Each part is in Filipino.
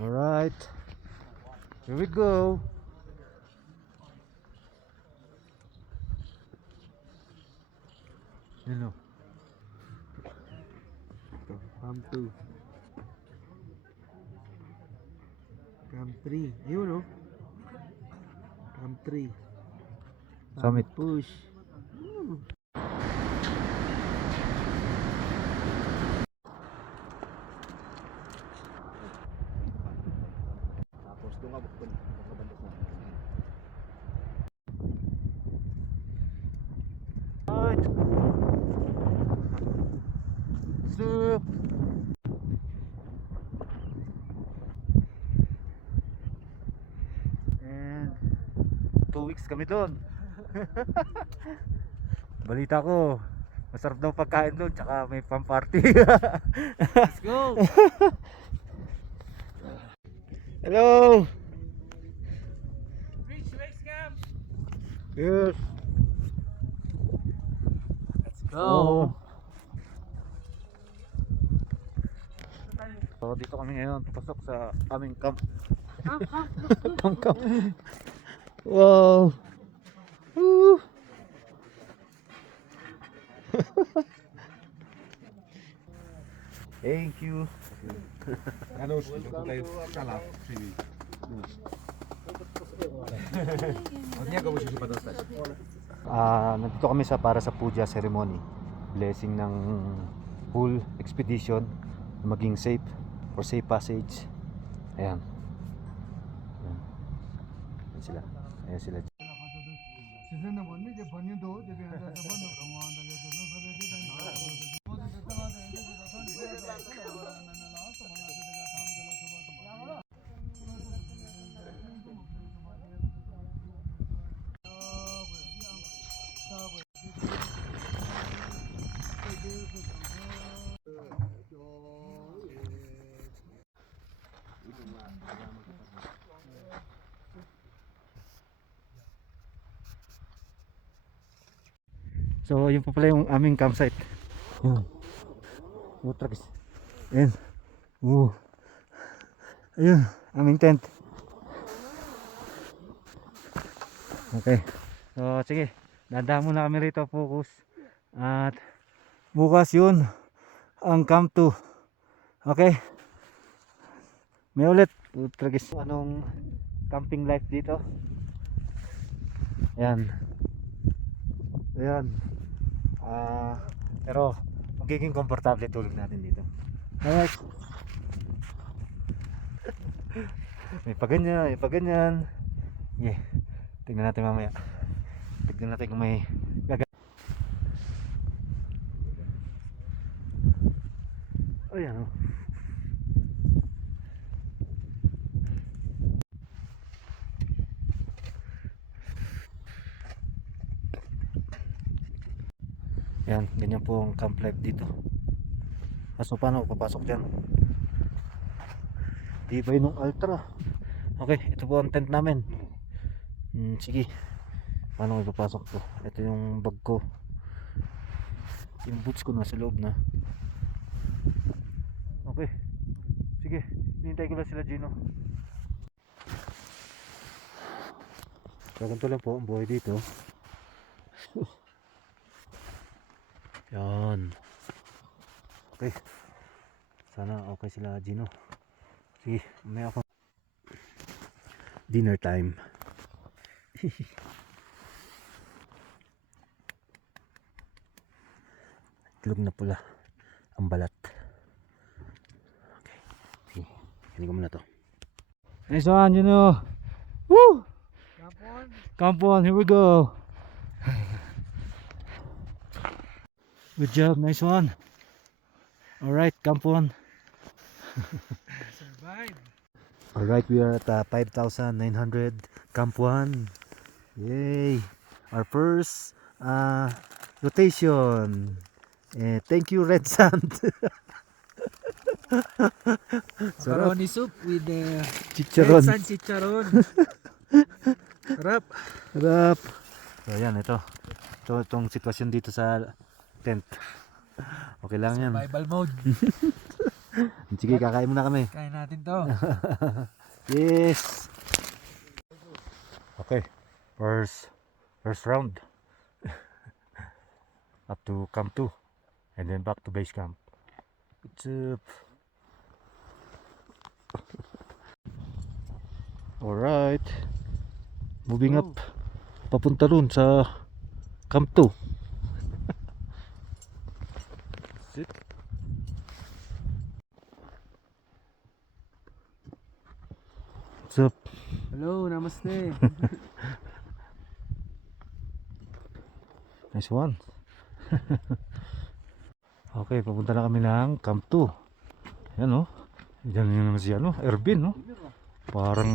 Alright, here we go. Yun o. Ito, Camp 2. Camp 3. Ayun o. Camp 3. Summit. Push. Tapos doon ka bukod. Bukod na. Alright. So, and 2 weeks kami doon. Balita ko, masarap daw pagkain doon, tsaka may pang-party. Let's go! Hello! Reach base camp! Yes! Let's Oh. So dito kami ngayon, pasok sa aming camp. Camp. Wow! Woo! Thank you. Ano, dito tayo kalap. Sige. Odnia go musisz się podostać. Nandito kami para sa puja ceremony. Blessing ng whole expedition na maging safe for safe passage. Ayan. Ayan. Ayan sila. Ayan sila. So yun pa pala yung aming campsite. Yun. Tracks. Ayan. Ayun, aming tent. Okay. So sige, dahan muna kami rito, focus. At bukas yun ang Camp 2. Okay. May ulit. Tragis anong camping life dito. Ayan. Ayan. Pero magiging komportable tulog natin dito. Alright. May paganyan. Yeah. Tingnan natin mamaya. Tignan natin kung may gaga. Ayan o. Yan, ganyan po ang camp life dito. Kaso paano ako papasok dyan? Di ba yung ultra? Okay, ito po ang tent namin. Sige, paano ako papasok to? Ito yung bag ko. Yung boots ko nasa loob na. Okay, sige, hinihintay ko lang sila Gino. So ganito lang po ang buhay dito. Yan. Okay. Sana okay sila Gino. Sige, may ako. Dinner time. Itlog na pula ang balat. Okay. Sige, hindi ko muna to. Nice one, Gino. Woo! Camp 1, here we go. Good job, nice one. Alright, Camp 1. Survive! Alright, we are at 5,900 Camp 1. Yay! Our first rotation. Thank you, Red Sand. Macaroni soup with the Chicharon. red sand chicharon. Sarap! Sarap. So yan, itong sitwasyon dito sa tent. Okay lang yan. Survival mode. Sige, kakain muna kami. Kain natin to. Yes. Okay. First round. Up to camp 2 and then back to base camp. What's up? Alright. Moving up. Papunta dun sa camp 2. Sit. What's up? Hello, namaste. Nice one. Okay, papunta na kami ng Camp 2. Yan o. Yan yun naman si Ervin, no? Parang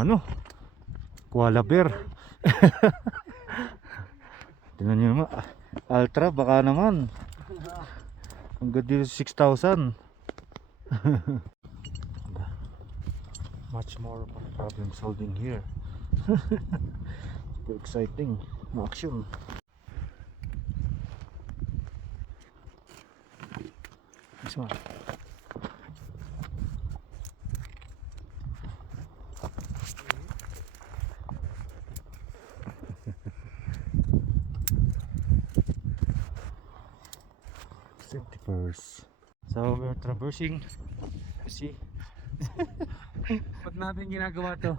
koala bear. Tingnan nyo naman. Ultra, baka naman. Ang ganda 6,000. Much more problem solving here. Super exciting. Action. This one. Safety first. So we're traversing. See? Ba't natin ginagawa to?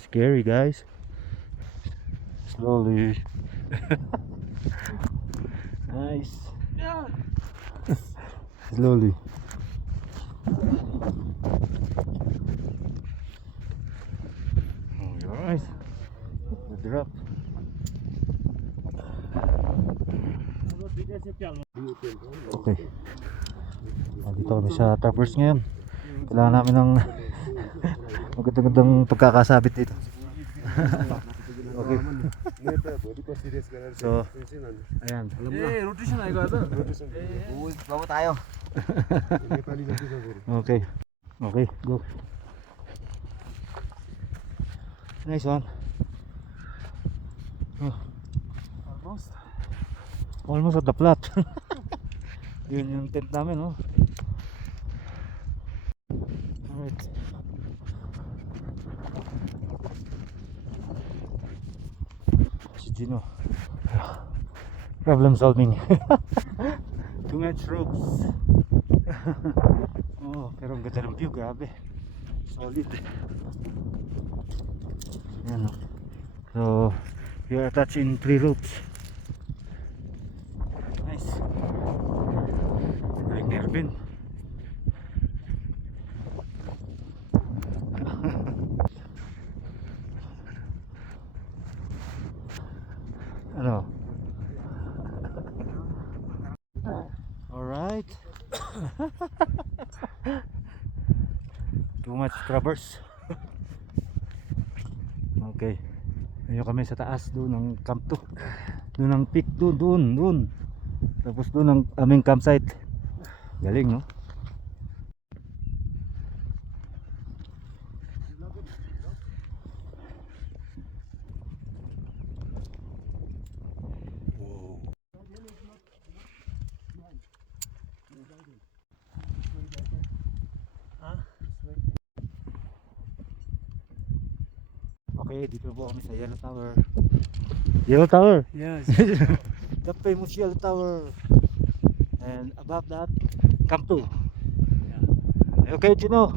Scary, guys. Slowly. Nice. Yeah. Slowly. Alright. The drop. Okay. Dito kami sa traverse ngayon. Kailangan namin ng magandang pagkakasabit dito. Okay. So, ayan. rotation ay ko to. Bawa tayo. Okay. Okay, go. Nice one. Oh, Almost. almost at the flat. Yun yung tent namin, no? Alright. Si Gino. Problem solving. Too much ropes. Oh, pero ang ganda ng view, grabe. Solid. Yan, no? So, we are attached in 3 ropes. Nice. Galing ni Ervin. Ano? Alright. Too much traverse. Okay. Ngayon kami sa taas doon ng camp 2. Doon ang peak doon. Tapos doon ang aming campsite. Galing, no? Okay, dito po kami sa Yellow Tower. Yellow Tower? Yes. The famous Yellow Tower. And above that, Camp 2. Okay, Gino.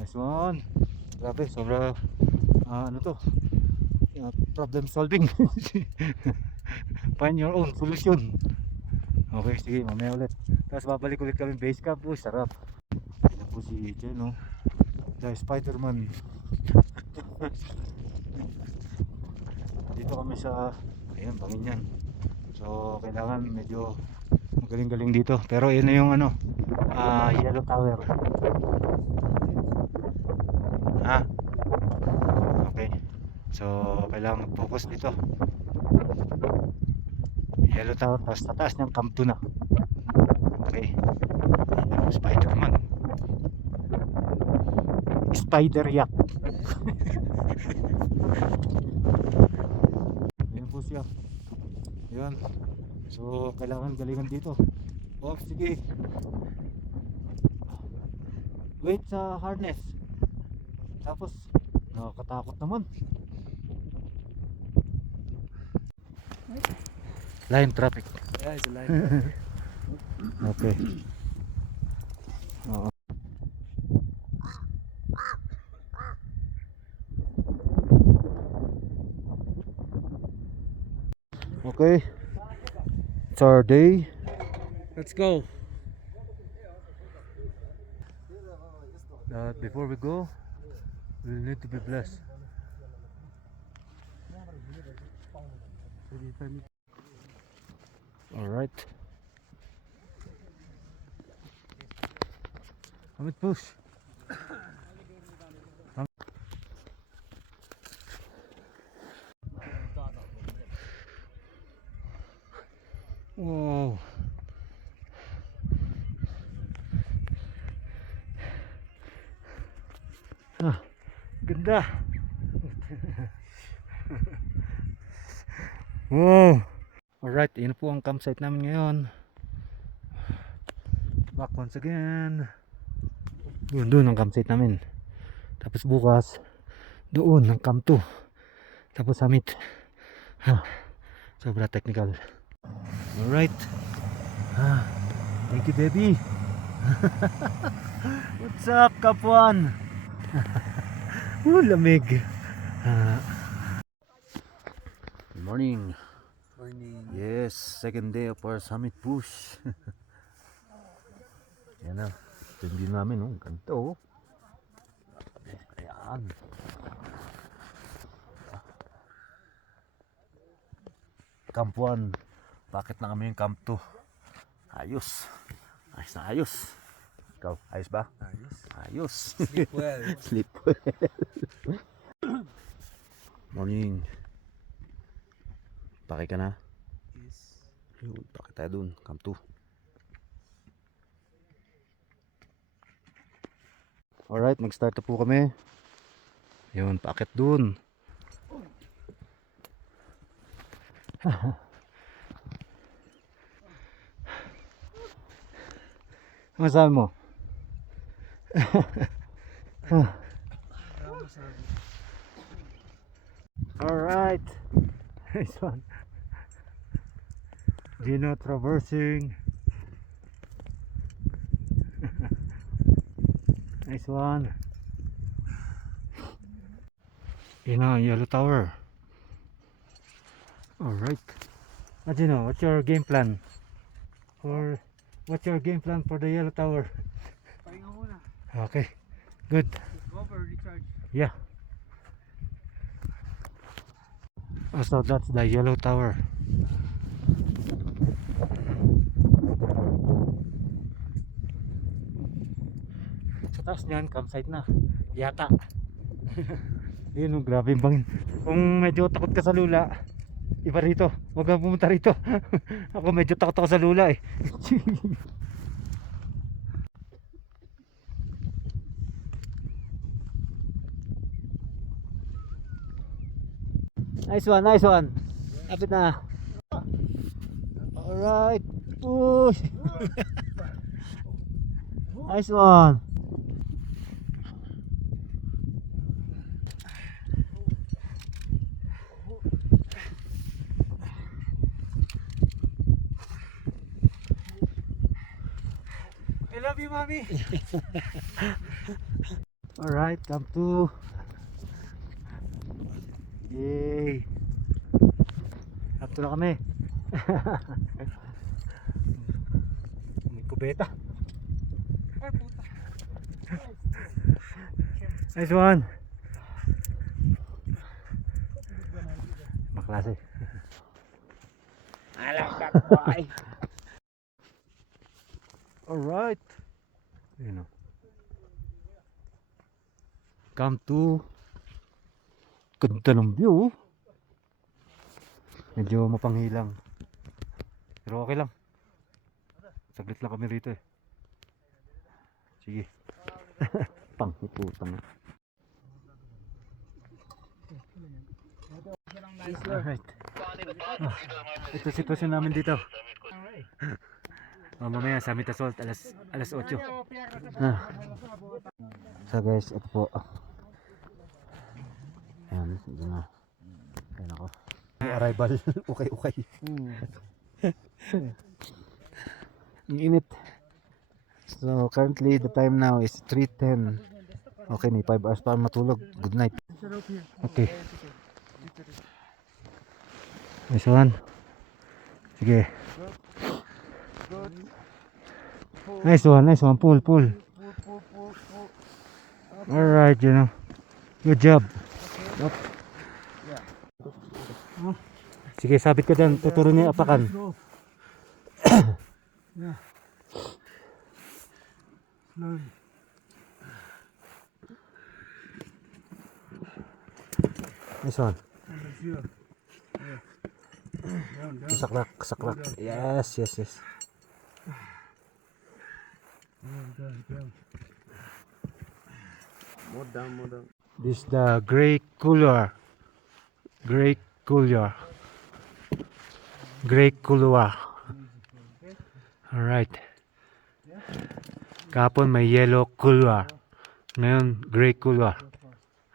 Nice one. Grabe, sobra ano to? Problem solving. Find your own solution. Okay, sige, mamaya ulit. Tapos babalik ulit kami base camp. Uy, sarap. Yan po si Gino. The Spider-Man. Dito kami sa ayan, bangin yan. So kailangan medyo magaling-galing dito. Pero yun na yung Yellow Tower. Okay. So kailangan mag-focus dito. Yellow Tower, tapos sa taas niyang Camp 2 na. Okay. Ayan, Spider-Man. Spider Yak. Yan po siya. Yan. So kailangan galingan dito. Oh, sige. Wait sa harness. Tapos nakakatakot naman. Line traffic. Yeah, it's a line. Okay. Oo. Okay. It's our day. Let's go. Before we go, we'll need to be blessed. All right. Amit push. Wow. Ah, ganda. Wow. Alright, yun po ang campsite namin ngayon. Back once again. Doon ang campsite namin. Tapos bukas, doon ang camp 2. Tapos summit. Sobra technical. Alright. Thank you, baby. What's up, Kapuan? Lamig. Good morning. Morning. Yes, second day of our summit push. Yan na. Ito yung view namin, oh. Ganito, oh. Ayan. Camp 1. Bakit na kami yung Camp 2? Ayos. Ayos na ayos. Ikaw, ayos ba? Ayos. Ayos. Sleep well. Sleep well. Morning. Pakay ka na? Yes. Yun, pakay tayo dun. Camp 2. Alright, mag-start na po kami. Yun, pakit dun. Ano sabi mo? Alright. Nice one. Gino traversing. Nice one. Yun ang Yellow Tower. Alright. Gino, what's your game plan? What's your game plan for the Yellow Tower? Pahinga muna. Okay. Good. Go for recharge. Yeah. Oh, so that's the Yellow Tower. Sa taas niyan, campsite na. Yata. Yun, oh, grabe yung bangin. Kung medyo takot ka sa lula, iba rito. Huwag kang pumunta rito. Ako medyo takot ako sa lula eh. Nice one, nice one. Lapit na. Alright. Push. Nice one. I love you, mommy. Alright, come to. Yay. Up to na kami. May kubeta. Ay, puta. Nice one. Maklase. I love that boy. Alright. Yun o. Come to. Ganda ng view. Medyo mapanghilang. Pero okay lang. Saglit lang kami rito eh. Sige. Pangiputang. Alright. Ito sitwasyon namin dito. Mamaya sa Mita Salt alas 8. So guys, ito po. Ayan, ito na. Ayan ako. Arrival. Okay. Ang init. So currently the time now is 3:10. Okay, may 5 hours pa matulog. Good night. Okay. Nice one. Sige. Nice one. Pull. Alright, you know. Good job. Sige, sabit ka dyan. Tuturo niya apakan. Nice one. Saklak. Yes. More down. This is the Grey Couloir. Alright. Kahapon may Yellow Couloir. Ngayon, Grey Couloir.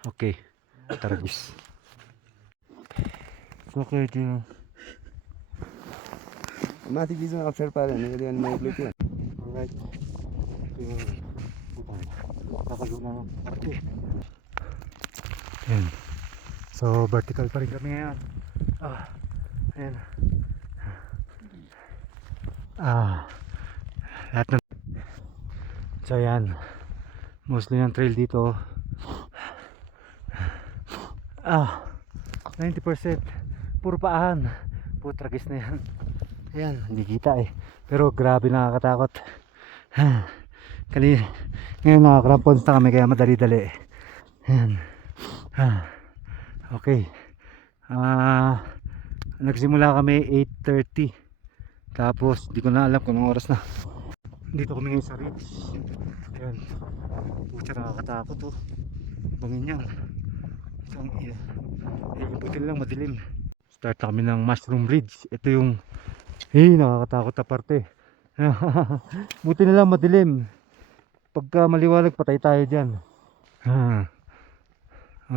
Okay. Tara guys. Okay, Gino. माथि बिचमा अप्ठ्यारो पाऱ्यो भने यदि अनि मैले के Alright. Ayan. So vertical pa rin kami ngayon. Ayan. Lahat ng so ayan, mostly ng trail dito 90% puro paahan, puro tragis na yan. Ayan, hindi kita pero grabe nakakatakot. Ngayon nakakarampons na kami kaya madali-dali. Ayan. Okay. Nagsimula kami 8:30. Tapos di ko na alam kung anong oras na. Dito kami ngayon sa ridge. Ayan. Pucha, nakakatakot bangin yan. Buti lang madilim. Start kami ng Mushroom Ridge. Ito yung nakakatakot na parte. Buti na lang madilim. Pagka maliwalag patay tayo dyan.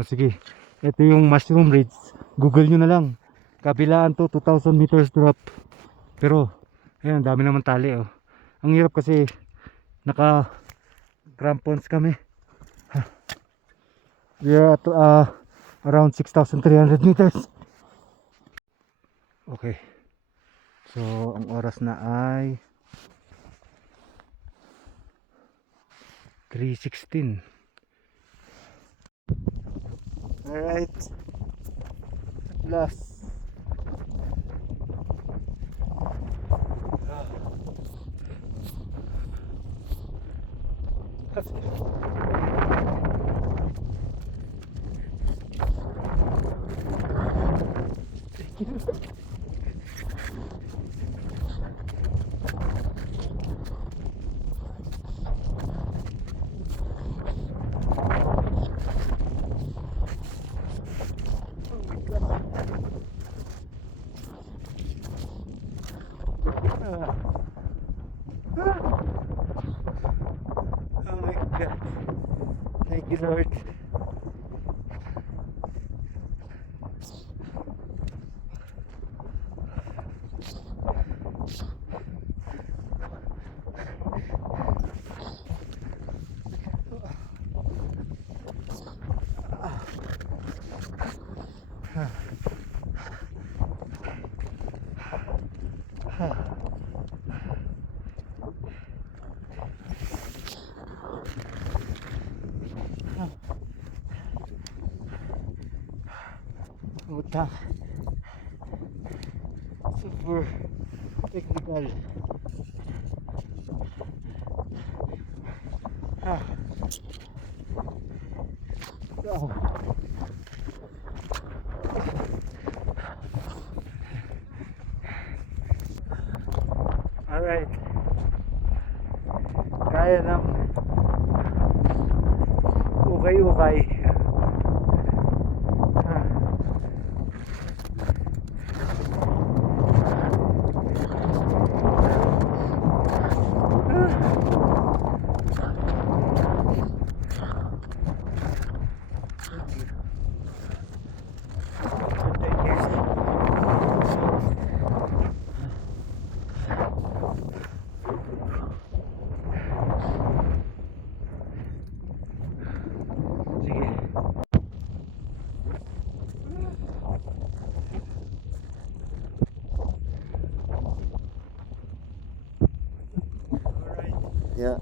Sige. Ito yung Mushroom Ridge. Google nyo na lang. Kabilaan to 2,000 meters drop. Pero ayan, dami naman tali Ang hirap kasi naka crampons kami. We are at around 6,300 meters. Okay. So ang oras na ay 3:16. Alright. Last. Oh my God. Thank you, Lord. Utang. Super technical. Oh. Alright. Kaya ng ukay-ukay. Yeah.